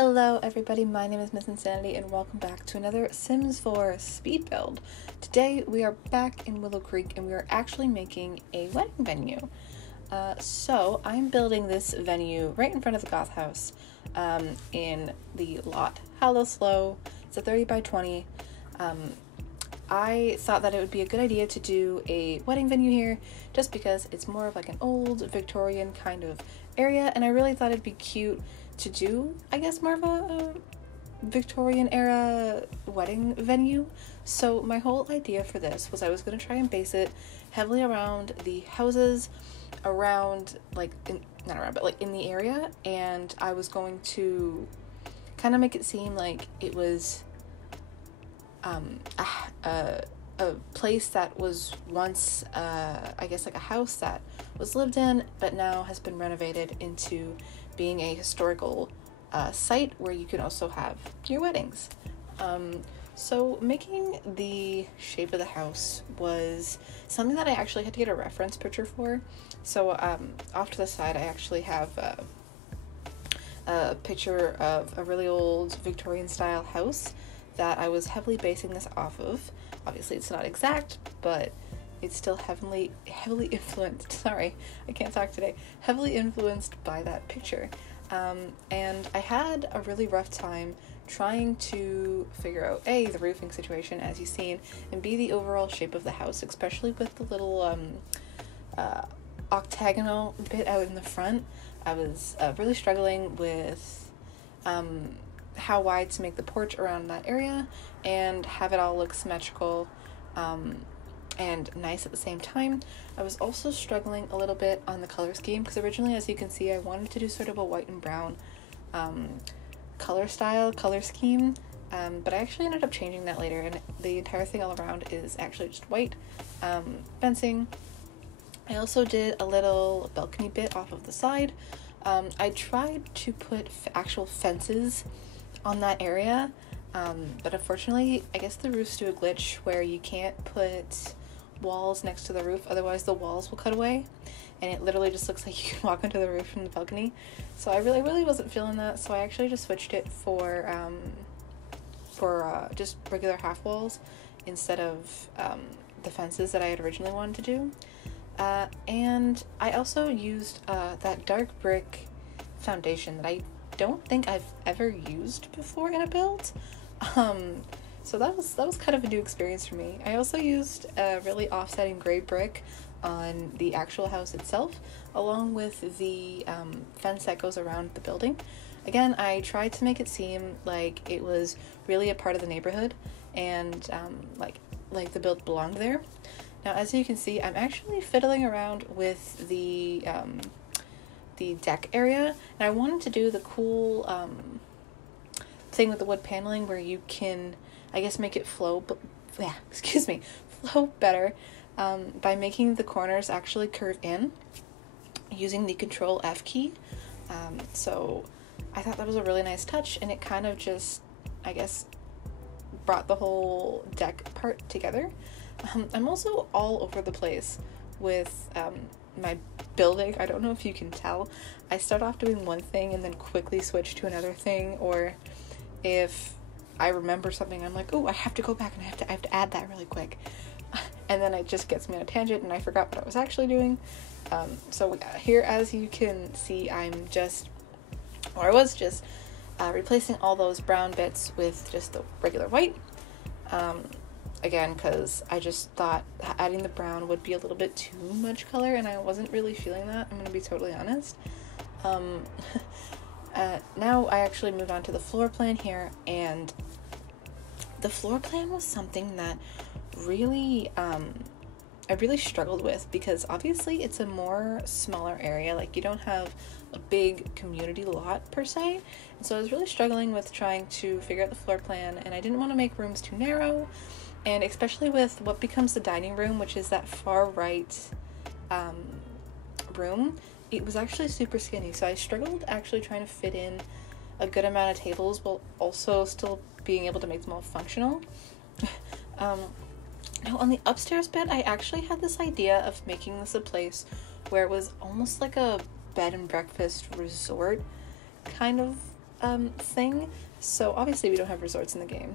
Hello everybody, my name is MISSInsanity and welcome back to another Sims 4 speed build. Today we are back in Willow Creek and we are actually making a wedding venue. So I'm building this venue right in front of the goth house in the lot Hollow Slow. It's a 30 by 20. I thought that it would be a good idea to do a wedding venue here just because it's more of like an old Victorian kind of area, and I really thought it'd be cute to do, I guess, more of a Victorian era wedding venue. So my whole idea for this was I was going to try and base it heavily around the houses around, in the area, and I was going to kind of make it seem like it was a place that was once I guess like a house that was lived in but now has been renovated into being a historical site where you can also have your weddings. So making the shape of the house was something that I actually had to get a reference picture for. So off to the side I actually have a picture of a really old Victorian style house that I was heavily basing this off of. Obviously it's not exact, but it's still heavily influenced, sorry, I can't talk today, heavily influenced by that picture. And I had a really rough time trying to figure out A, the roofing situation as you've seen, and B, the overall shape of the house, especially with the little octagonal bit out in the front. I was really struggling with how wide to make the porch around that area and have it all look symmetrical and nice at the same time. I was also struggling a little bit on the color scheme because originally, as you can see, I wanted to do sort of a white and brown color scheme, but I actually ended up changing that later, and the entire thing all around is actually just white fencing. I also did a little balcony bit off of the side. I tried to put actual fences on that area, but unfortunately I guess the roofs do a glitch where you can't put walls next to the roof, otherwise the walls will cut away and it literally just looks like you can walk onto the roof from the balcony. So I really wasn't feeling that, so I actually just switched it for just regular half walls instead of the fences that I had originally wanted to do. And I also used that dark brick foundation that I don't think I've ever used before in a build. So that was kind of a new experience for me. I also used a really offsetting gray brick on the actual house itself, along with the fence that goes around the building. Again, I tried to make it seem like it was really a part of the neighborhood and like the build belonged there. Now, as you can see, I'm actually fiddling around with the deck area, and I wanted to do the cool thing with the wood paneling where you can, I guess, make it flow better by making the corners actually curve in using the Control F key. So I thought that was a really nice touch, and it kind of just, I guess, brought the whole deck part together. I'm also all over the place with my building. I don't know if you can tell. I start off doing one thing and then quickly switch to another thing, or if I remember something, I'm like, oh, I have to go back and I have to add that really quick. And then it just gets me on a tangent and I forgot what I was actually doing. So here, as you can see, I was just replacing all those brown bits with just the regular white. Again, because I just thought adding the brown would be a little bit too much color, and I wasn't really feeling that, I'm going to be totally honest. Now I actually moved on to the floor plan here, and the floor plan was something that really, I really struggled with, because obviously it's a more smaller area, like you don't have a big community lot per se, and so I was really struggling with trying to figure out the floor plan, and I didn't want to make rooms too narrow. And especially with what becomes the dining room, which is that far right room, it was actually super skinny. So I struggled actually trying to fit in a good amount of tables while also still being able to make them all functional. Now on the upstairs bed, I actually had this idea of making this a place where it was almost like a bed and breakfast resort kind of thing. So obviously we don't have resorts in the game.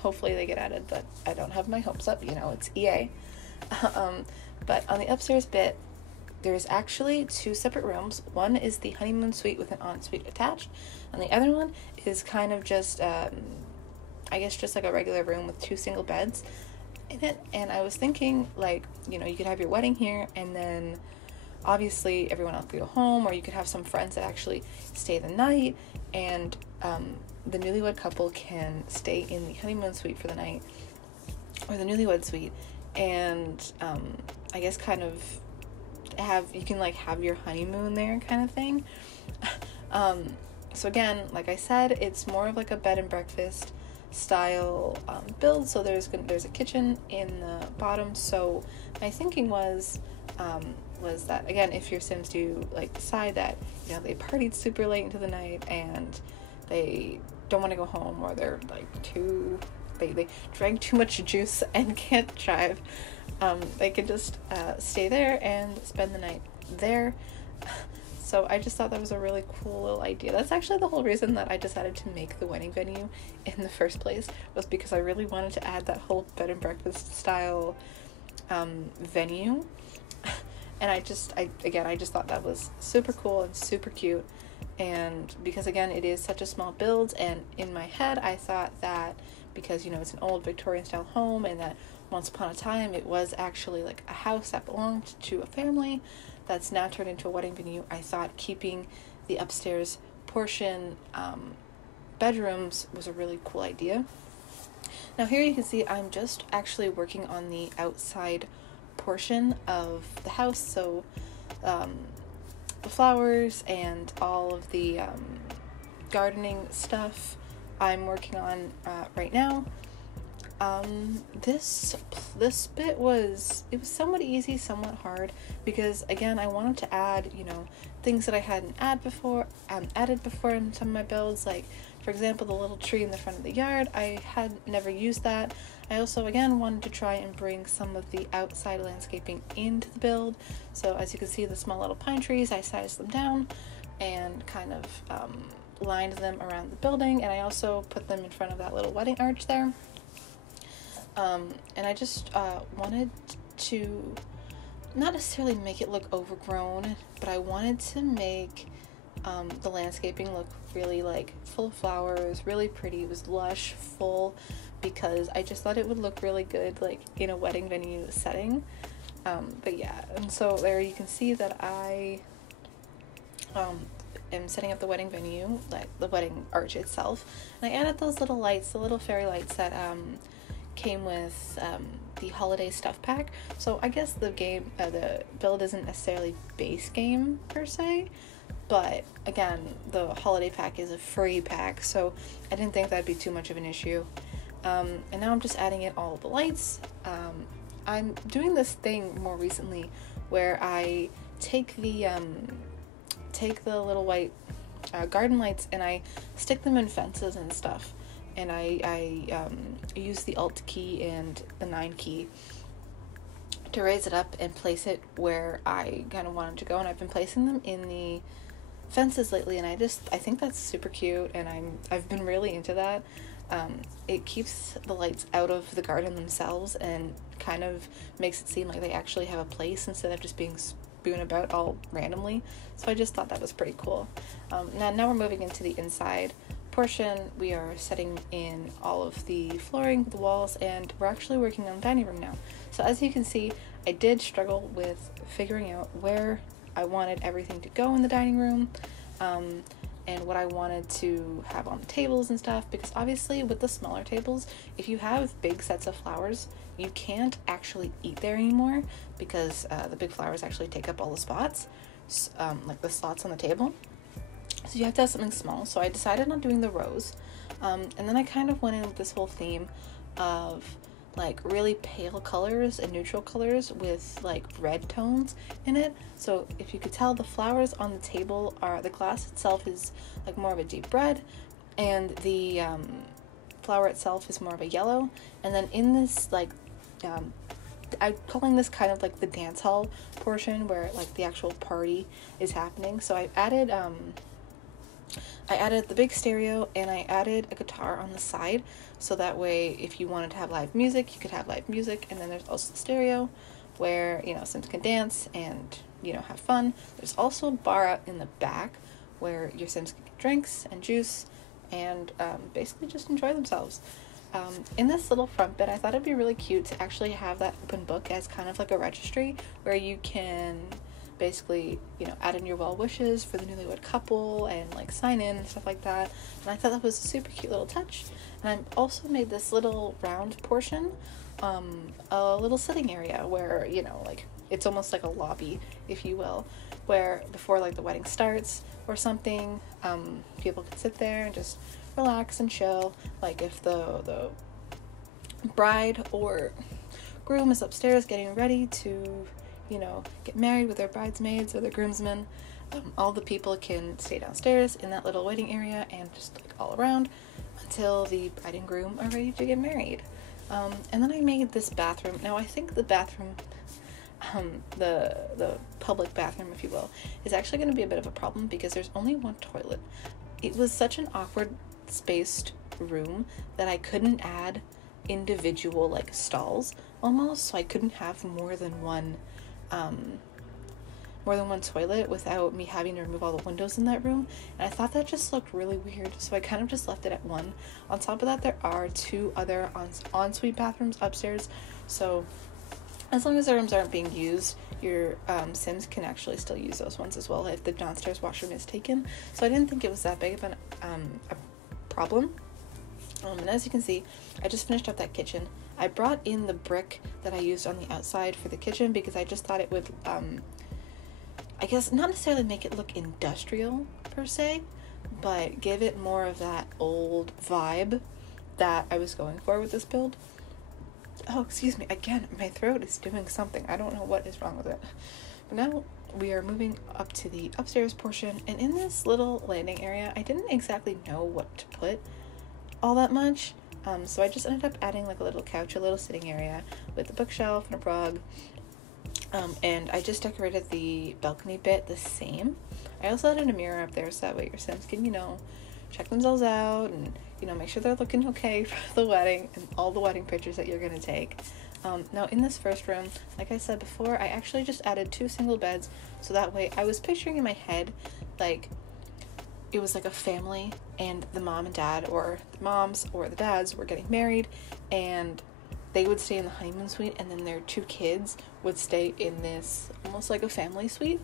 Hopefully they get added, but I don't have my hopes up. It's EA. But on the upstairs bit, there's actually 2 separate rooms. One is the Honeymoon Suite with an ensuite attached, and the other one is kind of just, I guess just like a regular room with 2 single beds in it. And I was thinking, like, you could have your wedding here, and then obviously everyone else could go home, or you could have some friends that actually stay the night, and the newlywed couple can stay in the Honeymoon Suite for the night, or the newlywed suite, and I guess kind of you can have your honeymoon there kind of thing. So again, like I said, it's more of like a bed and breakfast style build. So there's a kitchen in the bottom. So my thinking was that, again, if your Sims do decide that they partied super late into the night and they don't want to go home, or they're they drank too much juice and can't drive, they can just stay there and spend the night there. So I just thought that was a really cool little idea. That's actually the whole reason that I decided to make the wedding venue in the first place, was because I really wanted to add that whole bed and breakfast style venue. And I just thought that was super cool and super cute. And because, again, it is such a small build, and in my head I thought that because it's an old Victorian style home, and that once upon a time it was actually a house that belonged to a family that's now turned into a wedding venue, I thought keeping the upstairs portion bedrooms was a really cool idea. Now here you can see I'm just actually working on the outside portion of the house, so the flowers and all of the gardening stuff I'm working on right now. This bit was somewhat easy, somewhat hard, because again I wanted to add things that I hadn't added before in some of my builds. Like, for example, the little tree in the front of the yard, I had never used that. I also, again, wanted to try and bring some of the outside landscaping into the build. So as you can see, the small little pine trees, I sized them down and kind of lined them around the building, and I also put them in front of that little wedding arch there. And I just wanted to not necessarily make it look overgrown, but I wanted to make the landscaping look really full of flowers, really pretty. It was lush, full, because I just thought it would look really good in a wedding venue setting. But yeah, and so there you can see that I am setting up the wedding venue, the wedding arch itself, and I added those little lights, the little fairy lights that came with the holiday stuff pack. So I guess the build isn't necessarily base game per se, but again, the holiday pack is a free pack, so I didn't think that'd be too much of an issue. And now I'm just adding in all the lights. I'm doing this thing more recently where I take the little white garden lights and I stick them in fences and stuff. And I use the Alt key and the 9 key to raise it up and place it where I kind of want it to go. And I've been placing them in the fences lately, and I think that's super cute, and I've been really into that. It keeps the lights out of the garden themselves and kind of makes it seem like they actually have a place instead of just being spoon about all randomly. So I just thought that was pretty cool. Now we're moving into the inside portion. We are setting in all of the flooring, the walls, and we're actually working on the dining room now. So as you can see, I did struggle with figuring out where I wanted everything to go in the dining room, and what I wanted to have on the tables and stuff, because obviously with the smaller tables, if you have big sets of flowers, you can't actually eat there anymore, because the big flowers actually take up all the spots, like the slots on the table. So you have to have something small. So I decided on doing the rose, and then I kind of went in with this whole theme of really pale colors and neutral colors with red tones in it. So if you could tell, the flowers on the table the glass itself is more of a deep red, and the flower itself is more of a yellow. And then in this I'm calling this kind of the dance hall portion where the actual party is happening. So I added I added the big stereo, and I added a guitar on the side, so that way if you wanted to have live music, you could have live music. And then there's also the stereo where, you know, Sims can dance and, you know, have fun. There's also a bar out in the back where your Sims can get drinks and juice and basically just enjoy themselves. In this little front bit, I thought it'd be really cute to actually have that open book as kind of like a registry where you can basically, you know, add in your well wishes for the newlywed couple and like sign in and stuff like that. And I thought that was a super cute little touch. And I also made this little round portion a little sitting area where, you know, like it's almost like a lobby, if you will, where before like the wedding starts or something, people can sit there and just relax and chill. Like if the bride or groom is upstairs getting ready to, you know, get married with their bridesmaids or their groomsmen, all the people can stay downstairs in that little waiting area and just like all around until the bride and groom are ready to get married. And then I made this bathroom. Now I think the bathroom, the public bathroom, if you will, is actually going to be a bit of a problem because there's only one toilet. It was such an awkward spaced room that I couldn't add individual like stalls almost, so I couldn't have more than one toilet without me having to remove all the windows in that room, and I thought that just looked really weird, so I kind of just left it at one. On top of that, there are 2 other ensuite bathrooms upstairs, so as long as the rooms aren't being used, your Sims can actually still use those ones as well if the downstairs washroom is taken. So I didn't think it was that big of a problem. And as you can see, I just finished up that kitchen. I brought in the brick that I used on the outside for the kitchen because I just thought it would, I guess, not necessarily make it look industrial per se, but give it more of that old vibe that I was going for with this build. Oh, excuse me, again, my throat is doing something. I don't know what is wrong with it. But now we are moving up to the upstairs portion, and in this little landing area, I didn't exactly know what to put all that much, so I just ended up adding like a little couch, a little sitting area with a bookshelf and a rug, and I just decorated the balcony bit the same. I also added a mirror up there so that way your Sims can, you know, check themselves out and, you know, make sure they're looking okay for the wedding and all the wedding pictures that you're going to take. Now in this first room, like I said before, I actually just added 2 single beds, so that way I was picturing in my head like it was like a family and the mom and dad, or the moms or the dads, were getting married, and they would stay in the honeymoon suite, and then their 2 kids would stay in this almost like a family suite,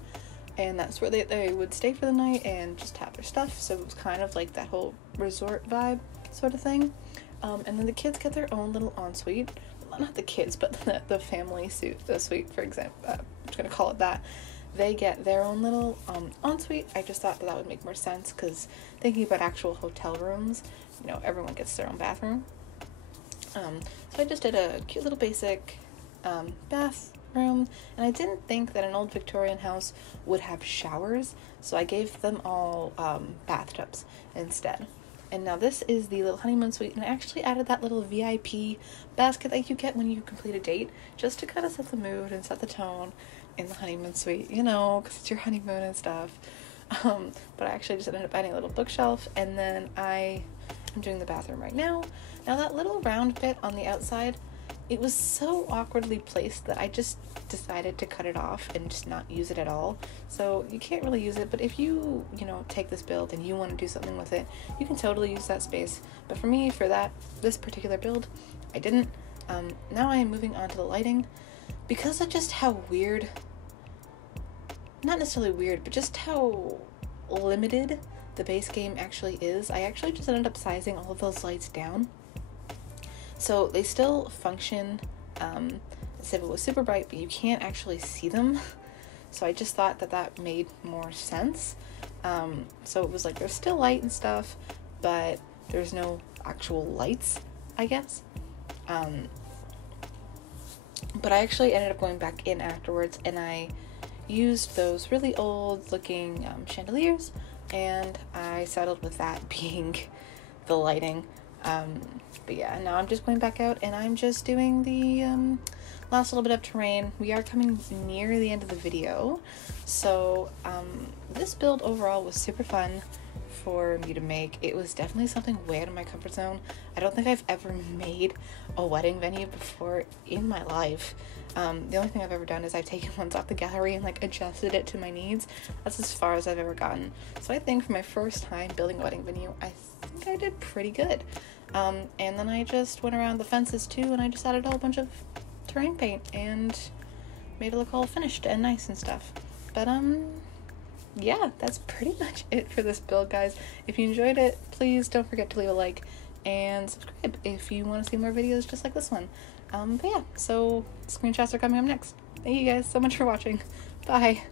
and that's where they would stay for the night and just have their stuff. So it was kind of like that whole resort vibe sort of thing. And then the kids get their own little ensuite. Well, not the kids, but the family suite, the suite, for example, I'm just gonna call it that. They get their own little ensuite. I just thought that would make more sense because thinking about actual hotel rooms, you know, everyone gets their own bathroom. So I just did a cute little basic bathroom, and I didn't think that an old Victorian house would have showers, so I gave them all bathtubs instead. And now this is the little honeymoon suite, and I actually added that little VIP basket that you get when you complete a date, just to kind of set the mood and set the tone in the honeymoon suite, you know, because it's your honeymoon and stuff. But I actually just ended up adding a little bookshelf, and then I'm doing the bathroom right now. Now that little round bit on the outside, it was so awkwardly placed that I just decided to cut it off and just not use it at all. So you can't really use it, but if you know, take this build and you want to do something with it, you can totally use that space. But for me, for this particular build, I didn't. Now I am moving on to the lighting. Because of just how weird, not necessarily weird, but just how limited the base game actually is, I actually just ended up sizing all of those lights down. So they still function as if it was super bright, but you can't actually see them. So I just thought that made more sense. So it was like there's still light and stuff, but there's no actual lights, I guess. But I actually ended up going back in afterwards, and I used those really old looking chandeliers, and I settled with that being the lighting. But yeah, now I'm just going back out, and I'm just doing the last little bit of terrain. We are coming near the end of the video, so this build overall was super fun for me to make. It was definitely something way out of my comfort zone. I don't think I've ever made a wedding venue before in my life. The only thing I've ever done is I've taken ones off the gallery and like adjusted it to my needs. That's as far as I've ever gotten. So I think for my first time building a wedding venue, I think I did pretty good. And then I just went around the fences too, and I just added a whole bunch of terrain paint and made it look all finished and nice and stuff. But yeah, that's pretty much it for this build, guys. If you enjoyed it, please don't forget to leave a like and subscribe if you want to see more videos just like this one. But yeah, so screenshots are coming up next. Thank you guys so much for watching. Bye.